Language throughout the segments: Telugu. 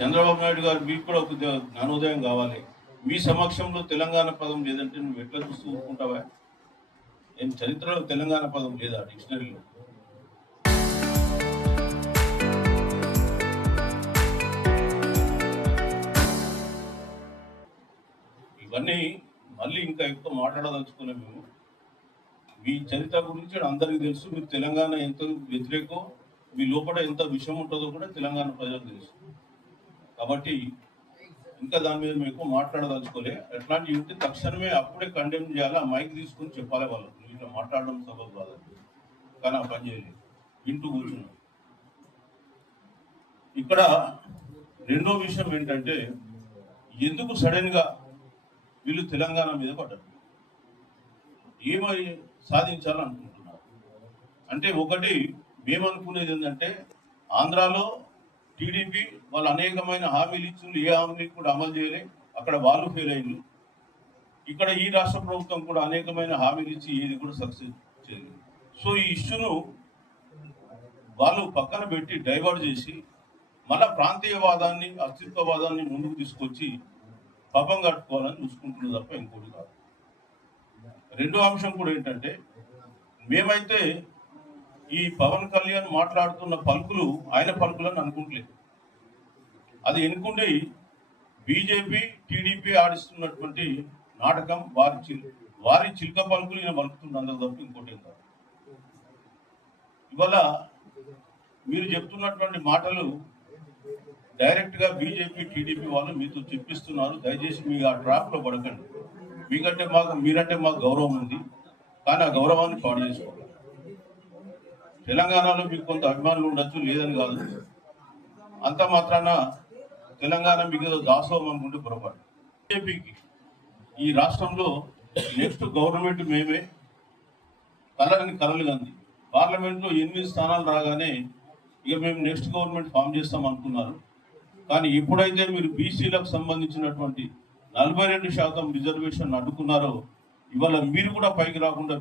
చంద్రబాబు నాయుడు గారు మీకు కూడా ఒక జ్ఞానోదయం కావాలి. మీ సమక్షంలో తెలంగాణ పదం లేదంటే నువ్వు ఎట్లా చూస్తూ ఊరుకుంటావా? ఏం చరిత్రలో తెలంగాణ పదం లేదా డిక్షనరీలో? ఇవన్నీ మళ్ళీ ఇంకా ఎక్కువ మాట్లాడదలుచుకున్నాం మేము. మీ చరిత్ర గురించి అందరికీ తెలుసు. మీరు తెలంగాణ ఎంత వ్యతిరేకం, మీ లోపల ఎంత విషయం ఉంటుందో కూడా తెలంగాణ ప్రజలకు తెలుసు. కాబట్టి ఇంకా దాని మీద మేము ఎక్కువ మాట్లాడదలుచుకోలే. ఎట్లాంటివి ఉంటే తక్షణమే అప్పుడే కండెమ్ చేయాలి. ఆ మైక్ తీసుకుని చెప్పాలి వాళ్ళకు, ఇట్లా మాట్లాడడం సబబు కాదు. కానీ ఆ పని చేయలేదు, వింటూ కూర్చున్నాం. ఇక్కడ రెండో విషయం ఏంటంటే, ఎందుకు సడన్ గా వీళ్ళు తెలంగాణ మీద పడ్డారు, ఏమై సాధించాలనుకుంటున్నారు అంటే, ఒకటి మేమనుకునేది ఏంటంటే, ఆంధ్రాలో టీడీపీ వాళ్ళు అనేకమైన హామీలు ఇచ్చిండ్రు, ఏ హామీలు కూడా అమలు చేయలే, అక్కడ వాళ్ళు ఫెయిల్ అయ్యిండ్రు. ఇక్కడ ఈ రాష్ట్ర ప్రభుత్వం కూడా అనేకమైన హామీలు ఇచ్చి ఏది కూడా సక్సెస్ చేయలేదు. సో ఈ ఇష్యూను వాళ్ళు పక్కన పెట్టి డైవర్ట్ చేసి మళ్ళా ప్రాంతీయవాదాన్ని, అస్తిత్వవాదాన్ని ముందుకు తీసుకొచ్చి పాపం కట్టుకోవాలని చూసుకుంటున్నారు తప్ప ఇంకోటి కాదు. రెండో అంశం కూడా ఏంటంటే, మేమైతే ఈ పవన్ కళ్యాణ్ మాట్లాడుతున్న పలుకులు ఆయన పలుకులని అనుకుంటలేదు. అది ఎన్నుకుంటే బీజేపీ టీడీపీ ఆడిస్తున్నటువంటి నాటకం, వారి చిల్క పలుకులు ఈయన పలుకుతుంది, అందరూ తప్ప ఇంకోటి కాదు. ఇవాళ మీరు చెప్తున్నటువంటి మాటలు డైరెక్ట్ గా బీజేపీ టీడీపీ వాళ్ళు మీతో చెప్పిస్తున్నారు. దయచేసి మీ ఆ ట్రాప్ లో పడకండి. మీరంటే మాకు గౌరవం ఉంది, కానీ ఆ గౌరవాన్ని పాడు చేసుకోవాలి. తెలంగాణలో మీకు కొంత అభిమానులు ఉండొచ్చు, లేదని కాదు. అంత మాత్రాన తెలంగాణ మీకు ఏదో దాసోహం అనుకుంటే పొరపాటు. బీజేపీకి ఈ రాష్ట్రంలో నెక్స్ట్ గవర్నమెంట్ మేమే కలలు కంది. పార్లమెంట్లో 8 స్థానాలు రాగానే ఇక మేము నెక్స్ట్ గవర్నమెంట్ ఫామ్ చేస్తాం అనుకున్నారు. కానీ ఎప్పుడైతే మీరు బీసీలకు సంబంధించినటువంటి 42% రిజర్వేషన్ అడ్డుకున్నారో, ఇవాళ మీరు కూడా పైకి రాకుండా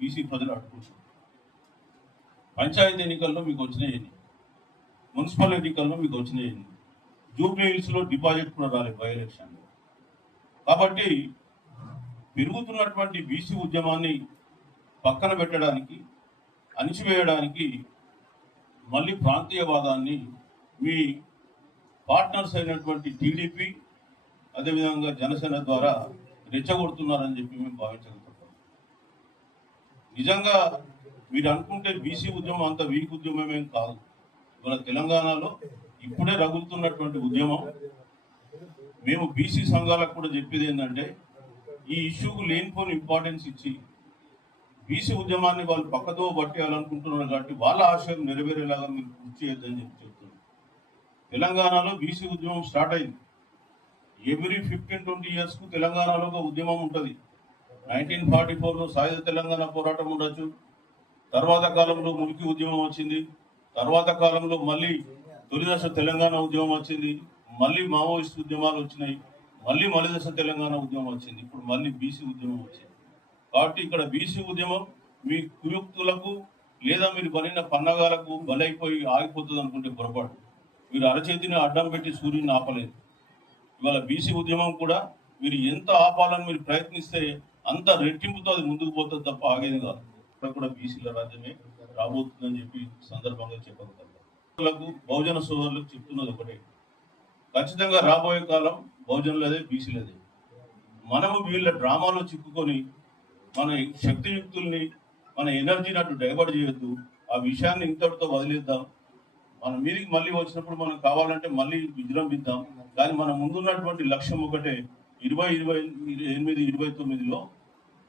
బీసీ ప్రజలు అడ్డుకుంటున్నారు. పంచాయతీ ఎన్నికల్లో మీకు వచ్చినాయి, మున్సిపల్ ఎన్నికల్లో మీకు వచ్చినాయి, జూబ్లీ హిల్స్లో డిపాజిట్ కూడా రాలేదు బై ఎలక్షన్. కాబట్టి పెరుగుతున్నటువంటి బీసీ ఉద్యమాన్ని పక్కన పెట్టడానికి, అణిచివేయడానికి మళ్ళీ ప్రాంతీయవాదాన్ని మీ పార్ట్నర్స్ అయినటువంటి టీడీపీ అదేవిధంగా జనసేన ద్వారా రెచ్చగొడుతున్నారని చెప్పి మేము భావించగలుగుతాం. నిజంగా మీరు అనుకుంటే బీసీ ఉద్యమం అంత వీక్ ఉద్యమమేం కాదు. ఇవాళ తెలంగాణలో ఇప్పుడే రగులుతున్నటువంటి ఉద్యమం. మేము బీసీ సంఘాలకు కూడా చెప్పేది ఏంటంటే, ఈ ఇష్యూకు లేనిపోని ఇంపార్టెన్స్ ఇచ్చి బీసీ ఉద్యమాన్ని వాళ్ళు పక్కతో పట్టేయాలనుకుంటున్నారు. కాబట్టి వాళ్ళ ఆశయం నెరవేరేలాగా మీరు కృషి చేయొద్దని చెప్పి చెప్తున్నారు. తెలంగాణలో బీసీ ఉద్యమం స్టార్ట్ అయింది. ఎవ్రీ 15-20 ఇయర్స్కు తెలంగాణలో ఒక ఉద్యమం ఉంటుంది. 1944లో సాయుధ తెలంగాణ పోరాటం ఉండొచ్చు, తర్వాత కాలంలో ములికి ఉద్యమం వచ్చింది, తర్వాత కాలంలో మళ్ళీ తొలిదశ తెలంగాణ ఉద్యమం వచ్చింది, మళ్ళీ మావోయిస్ట్ ఉద్యమాలు వచ్చినాయి, మళ్ళీ మలిదశ తెలంగాణ ఉద్యమం వచ్చింది, ఇప్పుడు మళ్ళీ బీసీ ఉద్యమం వచ్చింది. కాబట్టి ఇక్కడ బీసీ ఉద్యమం మీ కుయుక్తులకు లేదా మీరు పనిన పన్నగాలకు బలైపోయి ఆగిపోతుంది అనుకుంటే పొరపాటు. మీరు అరచేతిని అడ్డం పెట్టి సూర్యుని ఆపలేదు. ఇవాళ బీసీ ఉద్యమం కూడా మీరు ఎంత ఆపాలని మీరు ప్రయత్నిస్తే అంత రెట్టింపుతో అది ముందుకు పోతుంది తప్ప ఆగేది కాదు. ఇక్కడ కూడా బీసీల రాజ్యమే రాబోతుందని చెప్పి సందర్భంగా చెప్పగలుగుతారు. బహుజన సోదరులకు చెప్తున్నది ఒకటే, ఖచ్చితంగా రాబోయే కాలం బహుజనులదే, బీసీలదే. మనము వీళ్ళ డ్రామాలో చిక్కుకొని మన శక్తియుక్తుల్ని, మన ఎనర్జీని అటు డైవర్ట్ చేయొద్దు. ఆ విషయాన్ని ఇంతటితో వదిలేద్దాం. మన మీదికి మళ్ళీ వచ్చినప్పుడు మనం కావాలంటే మళ్ళీ విజృంభిద్దాం. కానీ మన ముందున్నటువంటి లక్ష్యం ఒకటే, 2028-29లో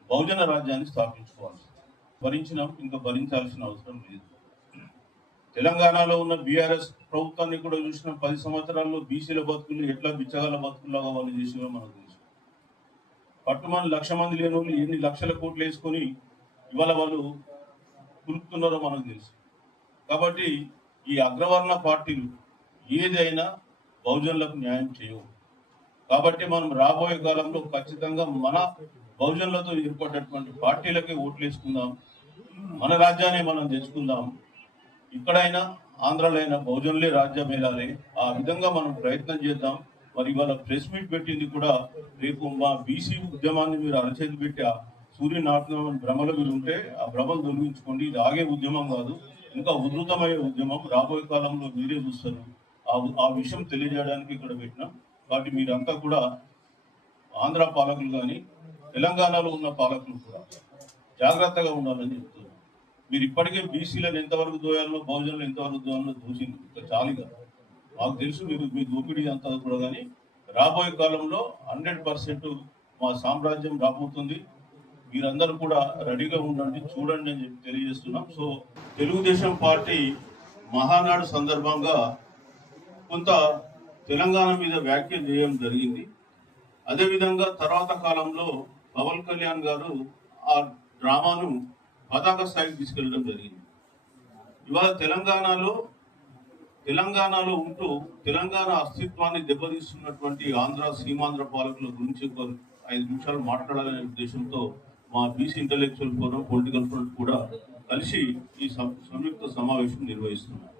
బహుజన రాజ్యాన్ని స్థాపించుకోవాలి. భరించినాం, ఇంకా భరించాల్సిన అవసరం లేదు. తెలంగాణలో ఉన్న బీఆర్ఎస్ ప్రభుత్వాన్ని కూడా చూసిన 10 సంవత్సరాల్లో బీసీల బతుకులు ఎట్లా బిచ్చగాల బతుకుల్లాగా వాళ్ళు చేసినో మనకు తెలుసు. పట్టుమని 1,00,000 మంది లేని వాళ్ళు ఎన్ని లక్షల కోట్లు వేసుకొని ఇవాళ వాళ్ళు కులుపుతున్నారో మనకు తెలుసు. కాబట్టి ఈ అగ్రవర్ణ పార్టీలు ఏదైనా బహుజనులకు న్యాయం చేయవు. కాబట్టి మనం రాబోయే కాలంలో ఖచ్చితంగా మన బహుజనులతో ఏర్పడినటువంటి పార్టీలకే ఓట్లు వేసుకుందాం, మన రాజ్యాన్ని మనం తెచ్చుకుందాం. ఇక్కడైనా ఆంధ్రాలో అయినా బహుజనులే రాజ్యం వెళ్ళాలి, ఆ విధంగా మనం ప్రయత్నం చేద్దాం. మరి ఇవాళ ప్రెస్ మీట్ పెట్టింది కూడా రేపు మా బీసీ ఉద్యమాన్ని మీరు అరచేతి పెట్టి సూర్యుని నాటుదామని భ్రమలు మీరు ఉంటే ఆ భ్రమలు తొలగించుకోండి. ఇది ఆగే ఉద్యమం కాదు, ఇంకా ఉధృతమయ్యే ఉద్యమం రాబోయే కాలంలో మీరే చూస్తారు. ఆ విషయం తెలియజేయడానికి ఇక్కడ పెట్టినాం. కాబట్టి మీరంతా కూడా ఆంధ్ర పాలకులు కానీ తెలంగాణలో ఉన్న పాలకులు కూడా జాగ్రత్తగా ఉండాలని చెప్తున్నారు. మీరు ఇప్పటికే బీసీలను ఎంతవరకు దోయాలో, బహుజనులు ఎంతవరకు దోయాలో దూసింది ఇంకా చాలుగా. మాకు తెలుసు మీరు మీ దోపిడీ అంతా కూడా, కానీ రాబోయే కాలంలో 100% మా సామ్రాజ్యం రాబోతుంది. మీరందరూ కూడా రెడీగా ఉండండి, చూడండి అని చెప్పి తెలియజేస్తున్నాం. సో తెలుగుదేశం పార్టీ మహానాడు సందర్భంగా కొంత తెలంగాణ మీద వ్యాఖ్యలు చేయడం జరిగింది. అదేవిధంగా తర్వాత కాలంలో పవన్ కళ్యాణ్ గారు ఆ డ్రామాను పతాక స్థాయికి తీసుకెళ్లడం జరిగింది. ఇవాళ తెలంగాణలో ఉంటూ తెలంగాణ అస్తిత్వాన్ని దెబ్బతీస్తున్నటువంటి ఆంధ్ర సీమాంధ్ర పాలకుల గురించి 5 నిమిషాలు మాట్లాడాలనే ఉద్దేశంతో మా BC intellectual forum, political front కూడా కలిసి ఈ సంయుక్త సమావేశం నిర్వహిస్తున్నారు.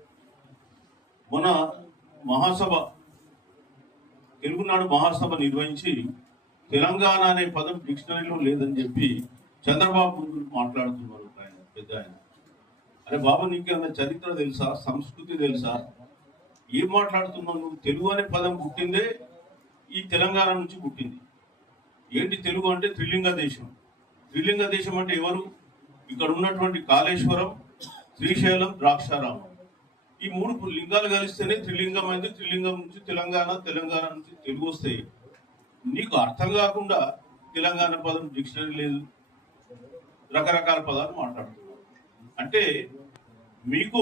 మన మహాసభ, తెలుగునాడు మహాసభ నిర్వహించి తెలంగాణ అనే పదం డిక్షనరీలో లేదని చెప్పి చంద్రబాబు ముందు మాట్లాడుతున్నారు పెద్ద ఆయన. అరే బాబు, నీకేమైనా చరిత్ర తెలుసా, సంస్కృతి తెలుసా, ఏం మాట్లాడుతున్నావు నువ్వు? తెలుగు అనే పదం పుట్టిందే ఈ తెలంగాణ నుంచి పుట్టింది. ఏంటి తెలుగు అంటే? త్రిలింగ దేశం. త్రిలింగ దేశం అంటే ఎవరు? ఇక్కడ ఉన్నటువంటి కాళేశ్వరం, శ్రీశైలం, ద్రాక్షారామం, ఈ 3 లింగాలు కలిస్తేనే త్రిలింగం అయింది. త్రిలింగం నుంచి తెలంగాణ, తెలంగాణ నుంచి తెలుగు వస్తాయి. నీకు అర్థం కాకుండా తెలంగాణ పదం డిక్షనరీ లేదు, రకరకాల పదాలు మాట్లాడుతున్నారు. అంటే మీకు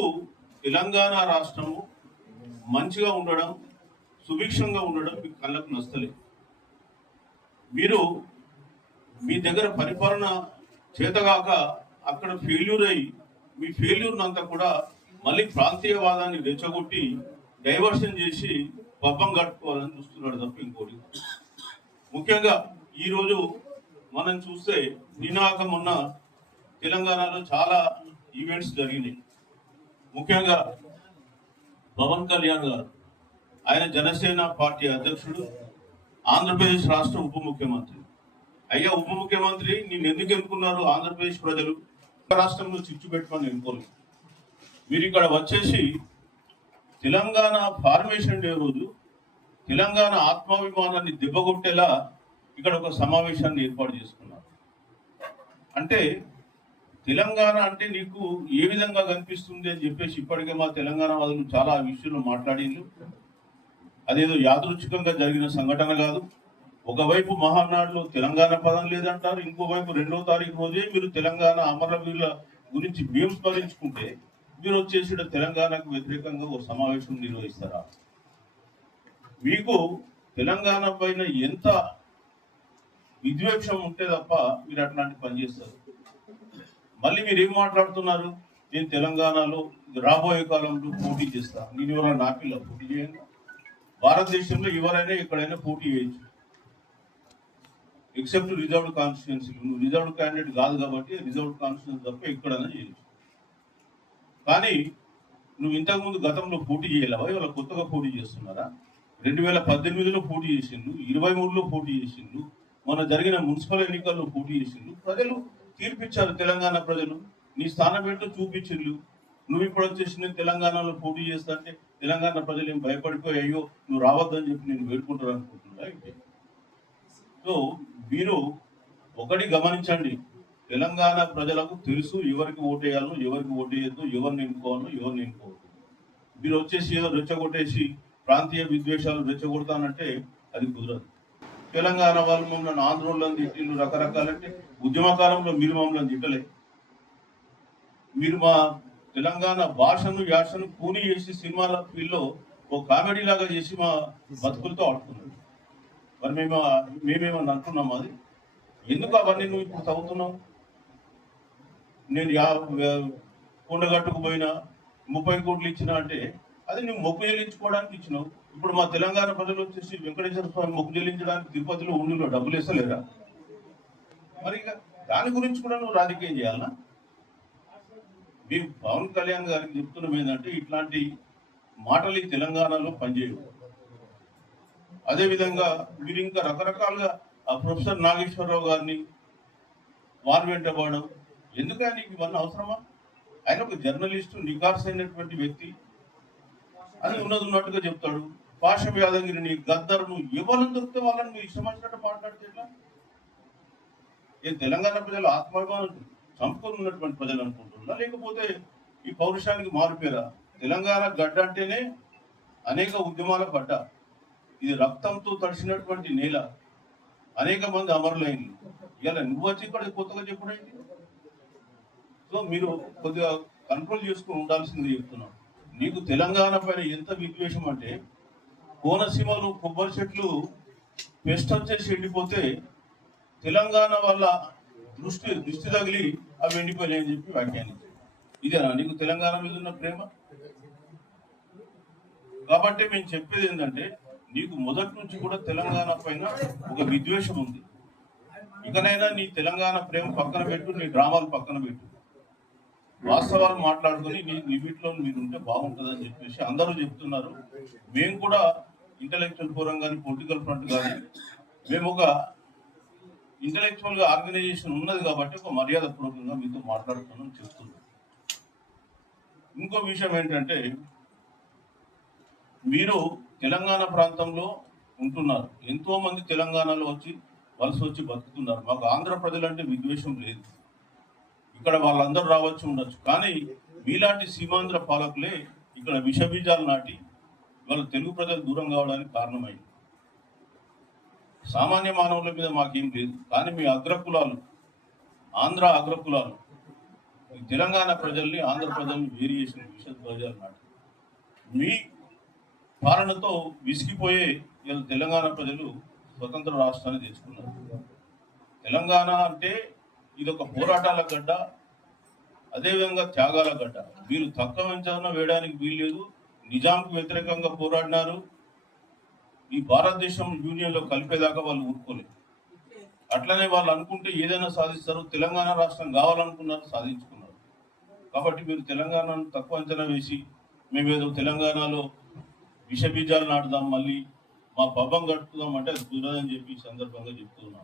తెలంగాణ రాష్ట్రము మంచిగా ఉండడం, సుభిక్షంగా ఉండడం మీకు కళ్ళకు నచ్చలేదు. మీరు మీ దగ్గర పరిపాలన చేతగాక అక్కడ ఫెయిల్యూర్ అయ్యి మీ ఫెయిల్యూర్ని అంతా కూడా మళ్ళీ ప్రాంతీయవాదాన్ని రెచ్చగొట్టి డైవర్షన్ చేసి పబ్బం కట్టుకోవాలని చూస్తున్నాడు తప్ప ఇంకోటి. ముఖ్యంగా ఈరోజు మనం చూస్తే నినాక మొన్న తెలంగాణలో చాలా ఈవెంట్స్ జరిగినాయి. ముఖ్యంగా పవన్ కళ్యాణ్ గారు, ఆయన జనసేన పార్టీ అధ్యక్షుడు, ఆంధ్రప్రదేశ్ రాష్ట్ర ఉప ముఖ్యమంత్రి. అయ్యా ఉప ముఖ్యమంత్రి, నేను ఎందుకు ఎన్నుకున్నారు ఆంధ్రప్రదేశ్ ప్రజలు? రాష్ట్రంలో చిచ్చు పెట్టుకొని ఎన్నుకోలేదు. మీరు ఇక్కడ వచ్చేసి తెలంగాణ ఫార్మేషన్ డే రోజు తెలంగాణ ఆత్మాభిమానాన్ని దెబ్బకొట్టేలా ఇక్కడ ఒక సమావేశాన్ని ఏర్పాటు చేసుకున్నారు. అంటే తెలంగాణ అంటే నీకు ఏ విధంగా కనిపిస్తుంది అని చెప్పేసి ఇప్పటికే మా తెలంగాణ వాదులు చాలా విషయంలో మాట్లాడిండ్రు. అదేదో యాదృచ్ఛికంగా జరిగిన సంఘటన కాదు. ఒకవైపు మహానాడులో తెలంగాణ పదం లేదంటారు, ఇంకోవైపు 2వ తారీఖు రోజే మీరు తెలంగాణ అమరవీరుల గురించి మేము స్మరించుకుంటే మీరు వచ్చేసి తెలంగాణకు వ్యతిరేకంగా ఒక సమావేశం నిర్వహిస్తారా? మీకు తెలంగాణ పైన ఎంత విద్వేషం ఉంటే తప్ప మీరు అట్లాంటి పని చేస్తారు. మళ్ళీ మీరు ఏం మాట్లాడుతున్నారు? నేను తెలంగాణలో రాబోయే కాలంలో పోటీ చేస్తా. నేను ఎవరైనా నాపిల్ల పోటీ చేయండి. భారతదేశంలో ఎవరైనా ఎక్కడైనా పోటీ చేయొచ్చు, ఎక్సెప్ట్ రిజర్వ్డ్ కాన్స్టిట్యున్సీ. నువ్వు రిజర్వ్డ్ క్యాండిడేట్ కాదు కాబట్టి రిజర్వ్డ్ కాన్స్టిట్యున్సీ తప్ప ఎక్కడైనా చేయొచ్చు. కానీ నువ్వు ఇంతకుముందు గతంలో పోటీ చేయలేవా? ఇవాళ కొత్తగా పోటీ చేస్తున్నారా? 2018లో పోటీ చేసిండు, 23లో పోటీ చేసిండు, మొన్న జరిగిన మున్సిపల్ ఎన్నికల్లో పోటీ చేసిండు. ప్రజలు తీర్పిచ్చారు. తెలంగాణ ప్రజలు నీ స్థానం ఏంటో చూపించిండ్రు. నువ్వు ఇప్పుడు వచ్చేసి నేను తెలంగాణలో పోటీ చేస్తా అంటే తెలంగాణ ప్రజలు ఏం భయపడిపోయి అయ్యో నువ్వు రావద్దని చెప్పి నేను వేడుకుంటారు అనుకుంటున్నా. సో మీరు ఒకటి గమనించండి, తెలంగాణ ప్రజలకు తెలుసు ఎవరికి ఓటేయాలో, ఎవరికి ఓటేయద్దు, ఎవరిని ఎన్నుకోవాలో, ఎవరిని ఎన్నుకోవద్దు. మీరు వచ్చేసి ఏదో రెచ్చగొట్టేసి ప్రాంతీయ విద్వేషాలు రెచ్చగొడతానంటే అది కుదరదు. తెలంగాణ వాళ్ళు మమ్మల్ని ఆంధ్రోళ్ళని తిట్టిళ్ళు రకరకాలంటే ఉద్యమకాలంలో మీరు మమ్మల్ని తిట్టలే. మీరు మా తెలంగాణ భాషను యాసను కూని చేసి సినిమాల ఫీల్డ్లో ఓ కామెడీ లాగా చేసి మా బతుకులతో ఆడుతున్నారు. మరి మేమేమన్నా అంటున్నాం? అది ఎందుకు అవన్నీ నువ్వు ఇప్పుడు చదువుతున్నావు? నేను కొండగట్టుకు పోయినా 30 కోట్లు ఇచ్చినా అంటే అది నువ్వు మొక్కు చెల్లించుకోవడానికి ఇచ్చినావు. ఇప్పుడు మా తెలంగాణ ప్రజలు వచ్చేసి వెంకటేశ్వర స్వామి మొక్కు చెల్లించడానికి తిరుపతిలో ఉండిలో డబ్బులు వేస్తలేరా? మరి దాని గురించి కూడా నువ్వు రాజకీయం చేయాలనా? మేము పవన్ కళ్యాణ్ గారికి చెప్తున్నాం ఏంటంటే ఇట్లాంటి మాటలు ఈ తెలంగాణలో పనిచేయవు. అదేవిధంగా మీరు ఇంకా రకరకాలుగా ఆ ప్రొఫెసర్ నాగేశ్వరరావు గారిని వారు వెంటబడడం ఎందుకని ఇవన్నీ అవసరమా? ఆయన ఒక జర్నలిస్టు, నికార్స్ అయినటువంటి వ్యక్తి అని ఉన్నది ఉన్నట్టుగా చెప్తాడు. పాషం యాదగిరిని, గద్దర్ను ఎవరిని దొరికితే వాళ్ళని మీరు ఇష్టం వచ్చినట్టు మాట్లాడితే ఎట్లా? ఈ తెలంగాణ ప్రజలు ఆత్మాభిమానం చంపుకొని ఉన్నటువంటి ప్రజలు అనుకుంటున్నా, లేకపోతే ఈ పౌరుషానికి మారుపేరా? తెలంగాణ గడ్డ అంటేనే అనేక ఉద్యమాల గడ్డ. ఇది రక్తంతో తడిసినటువంటి నేల, అనేక మంది అమరులైంది. ఇలా నువ్వు వచ్చి ఇక్కడ కొత్తగా చెప్పుడైంది. సో మీరు కొద్దిగా కంట్రోల్ చేసుకుని ఉండాల్సింది చెప్తున్నాం. నీకు తెలంగాణ పైన ఎంత విద్వేషం అంటే, కోనసీమలు కొబ్బరి చెట్లు పెస్ట్ వచ్చేసి ఎండిపోతే తెలంగాణ వల్ల దృష్టి తగిలి అవి ఎండిపోయాయని చెప్పి వ్యాఖ్యానించారు. ఇదేనా నీకు తెలంగాణ మీద ఉన్న ప్రేమ? కాబట్టి మేము చెప్పేది ఏంటంటే, నీకు మొదటి నుంచి కూడా తెలంగాణ పైన ఒక విద్వేషం ఉంది. ఇకనైనా నీ తెలంగాణ ప్రేమ పక్కన పెట్టు, నీ డ్రామాలు పక్కన పెట్టు, వాస్తవాలు మాట్లాడుకొని నీ లిమిట్లో మీరు ఉంటే బాగుంటుందని చెప్పేసి అందరూ చెప్తున్నారు. మేము కూడా ఇంటలెక్చువల్ ఫోరం కానీ, పొలిటికల్ ఫ్రంట్ కానీ, మేము ఒక ఇంటలెక్చువల్ గా ఆర్గనైజేషన్ ఉన్నది కాబట్టి ఒక మర్యాద పూర్వకంగా మీతో మాట్లాడుతున్నాం, చెప్తున్నాం. ఇంకో విషయం ఏంటంటే, మీరు తెలంగాణ ప్రాంతంలో ఉంటున్నారు, ఎంతో మంది తెలంగాణలో వలస వచ్చి బతుకుతున్నారు. మాకు ఆంధ్ర ప్రజలంటే విద్వేషం లేదు, ఇక్కడ వాళ్ళందరూ రావచ్చు ఉండొచ్చు. కానీ మీలాంటి సీమాంధ్ర పాలకులే ఇక్కడ విషబీజాలు నాటి వాళ్ళ తెలుగు ప్రజలు దూరం కావడానికి కారణమైంది. సామాన్య మానవుల మీద మాకేం లేదు, కానీ మీ అగ్రకులాలు, ఆంధ్ర అగ్రకులాలు ఈ తెలంగాణ ప్రజల్ని, ఆంధ్ర ప్రజల్ని వేరు చేసిన విషబీజాలు నాటి మీ పాలనతో విసిగిపోయే వీళ్ళు తెలంగాణ ప్రజలు స్వతంత్ర రాష్ట్రాన్ని తెచ్చుకున్నారు. తెలంగాణ అంటే ఇది ఒక పోరాటాల గడ్డ, అదేవిధంగా త్యాగాల గడ్డ. మీరు తక్కువ అంచనా వేయడానికి వీల్లేదు. నిజాంకు వ్యతిరేకంగా పోరాడినారు. ఈ భారతదేశం యూనియన్లో కలిపేదాకా వాళ్ళు ఊరుకోలేదు. అట్లనే వాళ్ళు అనుకుంటే ఏదైనా సాధిస్తారు. తెలంగాణ రాష్ట్రం కావాలనుకున్నారు, సాధించుకున్నారు. కాబట్టి మీరు తెలంగాణను తక్కువ అంచనా వేసి మేమేదో తెలంగాణలో విషబీజాలు నాటుదాం, మళ్ళీ మా పబ్బం కట్టుదాం అంటే అది కుదరదని చెప్పి ఈ సందర్భంగా చెప్తున్నాం.